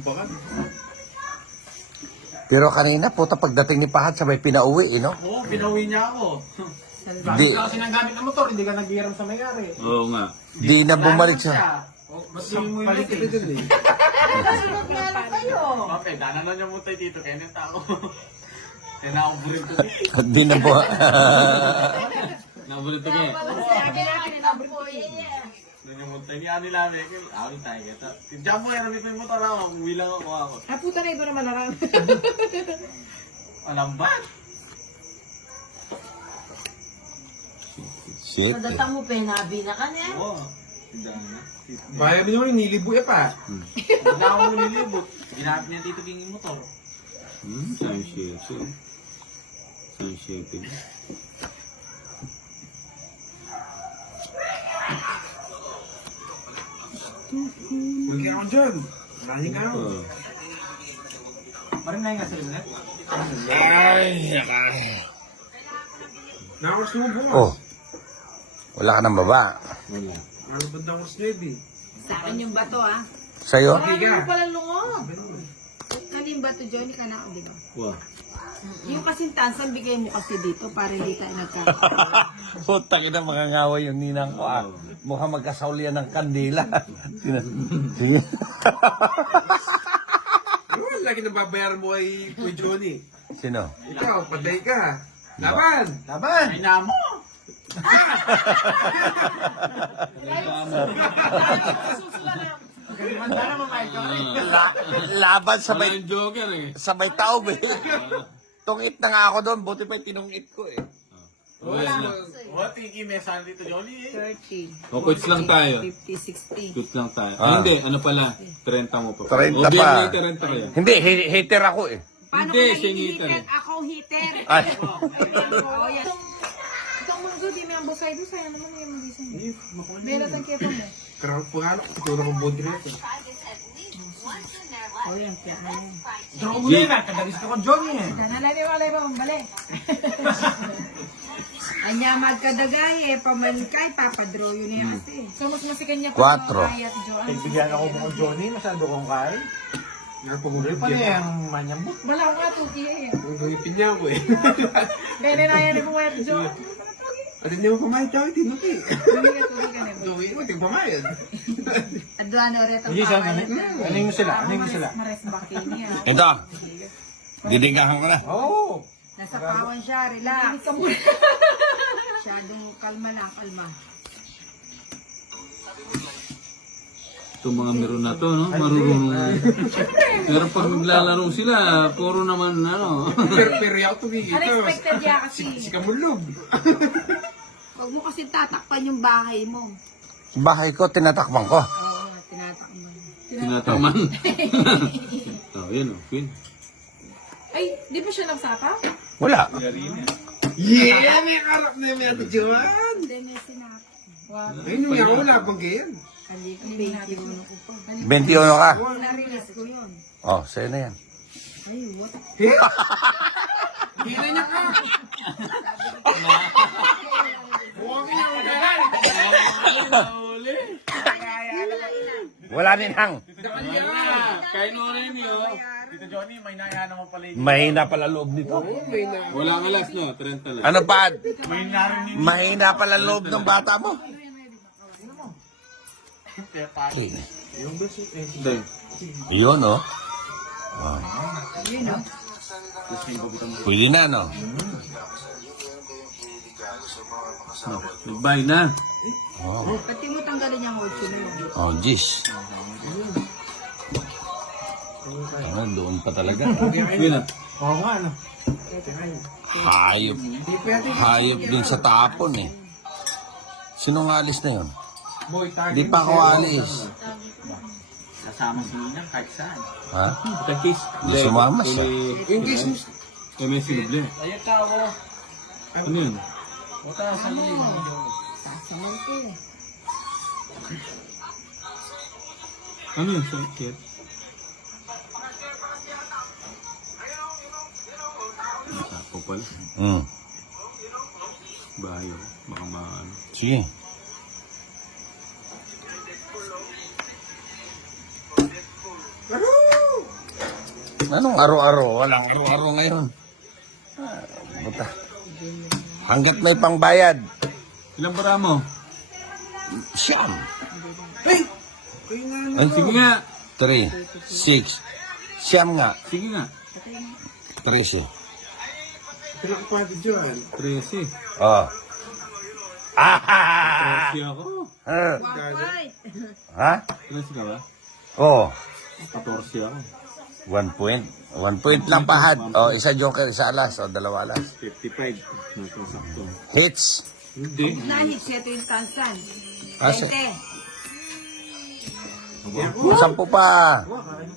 Sinampakan. Pero kanina, puta, pagdating ni Pahat, sabay pinauwi, no? Oo, pinauwi niya ako. Di, Gamit ka kasi ng gamit ng motor, hindi ka naghiram sa may-ari. Oo nga. di na bumalik Lahat siya. Oh, ba't di mo yung Palit ka dun eh. Kasunod nga lang kayo. Pape, danan lang niya mutay dito, kaya nang tao. Kaya na akong burin ko dito. Di na bu... Nabulit ka eh. Sabi natin na number 4. Doon yung mutay niya nila, Mekil. Awin tayo kita. Diyan mo, yan, ko yung motor ako. Umuwi lang ako. Ah, puta na iba naman lang. Alam ba? Shit, eh. Nadatang mo penabi na ka niya. Oo. Tindahan na. Bayan mo naman, nilibo pa. Wala akong nililibot. Ginamit niya dito king yung motor. Saan siya? Saan siya? Huwag ka ako dyan. Maraming ka ako. Marin na yung kasi ulit. Nakakos mo bukas. Oh. Wala ka ng baba. Wala. Ano ba daw mas ready? Sa akin yung bato, ah. Sa'yo? Hindi ka. Ano pala lungob? Kaning bato, Johnny, ka na, di ba? Wow. Yung kasing tansan, bigay mo kasi dito para hindi tayo nagkakaroon. Puta, kita makangaway yung ninang ko, ah. Mukhang magkasaulian ng kandila. Sige. Ano lagi nababayaran mo kay Kuya Johnny? Sino? Ikaw, patay ka. Laban! Laban! Ay na mo! Galimanda naman kayo. Laban Wala sabay, yung joker eh. sabay taob, eh. Tungit na nga ako doon. Buti pa yung tinungit ko, eh. Wala na. O, tiki may saan dito, Johnny. 30, O, quits lang tayo. 50, 60. Quits lang tayo. Ah. Hindi, ano pala? 30 mo pa. 30 O, di, pa. may 30 kaya. Hindi, hater ako, eh. Paano Hindi, ka naging sinita hitter? rin. Ako hitter. Ay. Oo, yan. Itong munggo, di may ambosay doon. Sayang naman yung ambosay. Meron ang kepa mo. Karang pangalo, siguro kong body rate. Oo, yan. Kaya na yan. Draw mo na yun, kadagis ka ko, Johnny eh. Nalay ba, mambali. Anya magkadagay eh, pamalikay, papadraw yun eh kasi. So, mas masikan niya pa 4. kayat Jo. Bigyan ako mo Johnny, masyado kong kain. Napagulay Paano yung manyambot? Wala ko nga, tuki eh. Gagawin niya ako eh. Bene na yan, pumayat Jo. At hindi mo pumayad siya, hindi mo eh. Tuki ka na. Gawin mo, hindi pumayad. Adwan oret ang Hindi siya, pawayat. ano yung sila? Ano yung sila? Mares bakin niya. Ito. Didinggahan ko na. Oo. Nasa pawan siya, relax. Masyadong kalma lang, kalma. Itong mga meron na to, no? Marunong. Pero pag naglalaro sila, puro naman, ano. Pero ako tumigil. Unexpected niya kasi. Si Kamulog. Huwag mo kasi tatakpan yung bahay mo. Bahay ko, tinatakpan ko. Oo, tinatakpan. Tinataman. Oh, yun, oh. Queen. Ay, di ba siya nagsapa? Wala. Yeah! May karap na yung Ate Joan! Hindi, may sinapa. Wow. Ayun yung wala pang gayon. Hindi ko 21 ko pa. 21 ka. Na-release ko yun. Oh, sa'yo na yan. Ay, what? Hina niya ka! Wala din hang. Kain mo rin yun. Dito Johnny, may naya naman pala yun. Mahina pala loob nito. Wala ka last na, 30 lang. Ano pa? May narinig. Mahina pala loob ng bata mo. Hindi. Yun, oh. Wow. Yun, no? Pwede na, no? Nag-buy na. Oh, Pati mo tanggalin yung 8 na yun. oh, jeez. Ano, doon pa talaga. Yun na. Oo nga, ano. Hayop. Hayop din sa tapon, eh. Sino nga alis na yun? Di pa ako alis. Kasama si Nina, kahit saan. Ha? Kakis. Hindi sumama siya. Yung business. MS Libre. Ayun ka ako. Ano yun? Wata sa lilim. Sasaman ko eh. Ano yun? Sakit? Ako pala. Hmm. Bayo. Baka maano. Sige. Ano? Anong aro-aro? Walang aro-aro ngayon. Buta. Hanggat may pangbayad. Ilang bara mo? Siyam. Ay, nga Ay, sige nga. 3, 6. Siyam nga. Sige nga. 13. Pinakapati dyan. 13. Oh. Ah! 13 ako. Ha? Ilan sila ba? Oh. 14 ako. 1 point. 1 point lang pahad. Oh, isa joker, isa alas. O, dalawa alas. 55. Nakasakto. Hits. Hindi. Nahit siya ito yung tansan. Kasi, 20. 10 pa.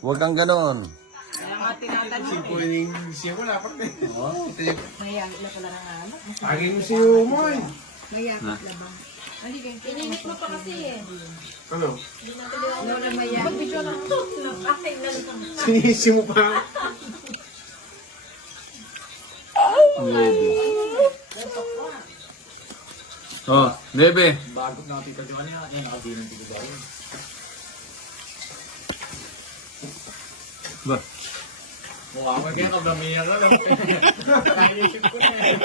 Huwag kang ganun. Kaya nga tinatanong. Pwedeng siya ko lapat eh. Mayangit na pala ng anak. Agin mo si Umoy. Mayangit labang. Ininit mo pa kasi eh. Ano? Lola mayangit. Mag-video lang. Sinisi mo pa. Oh, bebe. Ba? Mukha mo kaya nagdamihan ka lang. Naisip ko na eh.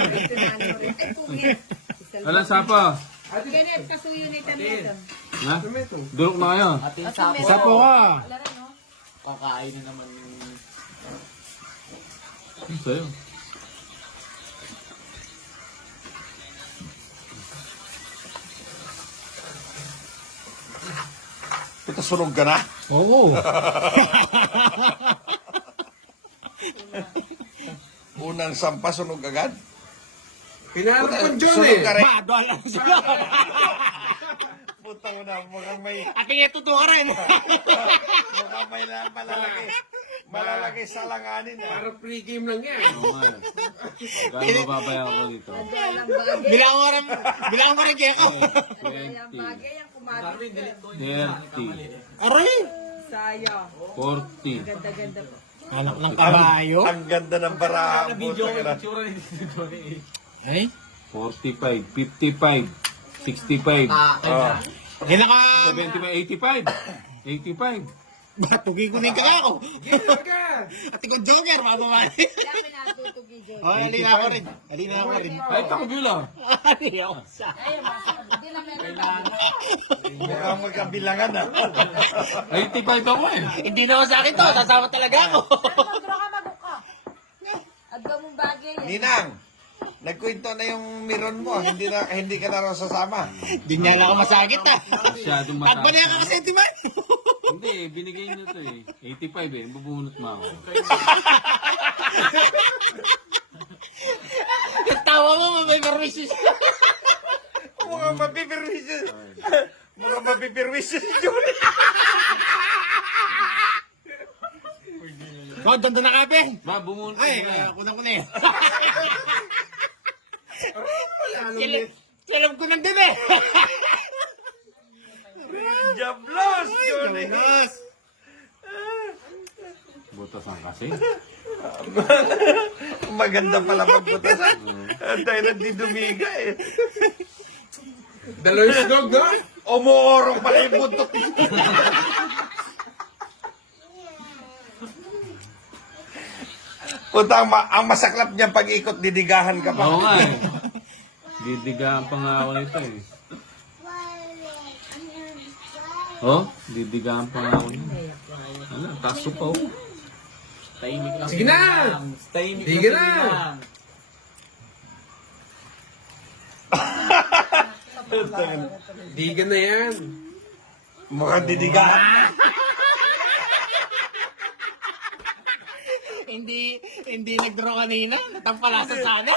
Ay, pugit. Alam sapa? Ganyan, kasuyo na itametan. Ha? Durok na kayo. Isa po ka. Wala rin, no? Kakain na naman yung... Ano sa'yo? Ito, sunog ka na? Oo. Unang sampa, sunog agad? Pinarap ko dyan Sunog eh. ka rin. Puta mo na, mukhang may... Ating ito to ka rin. Mukhang may malalaki. Malalaki sa langanin. Parang pre-game lang yan. Oo nga. Gano'n babayaran ko dito? Dalang bagay. Bilang mo rin kaya ako. Dalang bagay ang kumatik. 30. Aray! Sayang. 40. Ganda-ganda po. Anak ng kabayo. Ang ganda ng bara. Puta ka na. Ay? 45. 55. 65. Oh. Yan naka... 75. 85. 85. Batugi ko na yung kakao. Ate ko Joker, mababa. Kaya pinatutugi dyan. Oh, halina ako rin. Halina ako rin. Ay, takabula. Halina ako sa... Ayun, hindi lang meron lang. Mukhang magkabilangan na. 85 ako eh. Hindi na ako sa akin to. Sasama talaga ako. Magdro ka, magbuka. Adwa mong bagay yan. Ninang, nagkwento na yung miron mo. Hindi ka na raw sasama. Hindi niya lang ako masakit ah. Masyadong Pag ba mataas. niya ka kasi, di ba? Hindi, binigay nyo to eh. 85 eh. Bubunot mo ako. Tawa mo, may permission. Mukhang mapipirwisyo. Mukhang mapipirwisyo si Julie. Oh, ganda na kape. Ba, bumunot mo Ay, na. kunan ko na yun. Alam ko nandun eh. Jablos, Julie. Jonas. Butasan kasi. Maganda pala pagbutasan. Dahil nagdidumiga eh. Dalawang dog, no? Umuorong pala yung buntot. Puta, ang masaklap niya pag ikot, didigahan ka pa. Oo nga eh. Didigaan pa nga ako nito eh. Oh, didigaan pa nga ako nito. Ano, taso pa oh. Tahimik lang. Sige na! Tahimik Sige lang. na! Digan na yan. Mukhang didigahan. Hindi nag-draw kanina. Natampalasa sana.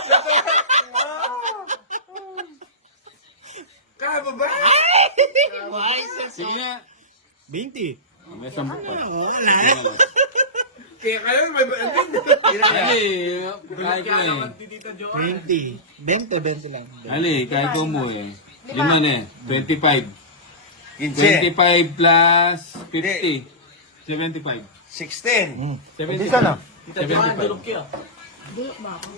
Kaba ba? Ay, Sige nga. 20. May 10 pa. Wala. Kaya kayo may Ali, kahit ko eh. 20. 20 lang. Ali, kahit ko mo eh. Lima na eh. 25. 15. 25 plus 50. 75. 16. 75. Sana. 75. Bulok ba ako?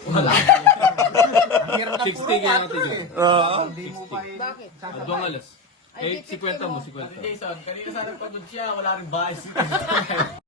60 kaya natin yun. Oo. 60. Bakit? Adong alas. Eh, 50 mo, 50. Jason, kanina sana pagod siya, wala rin bahay.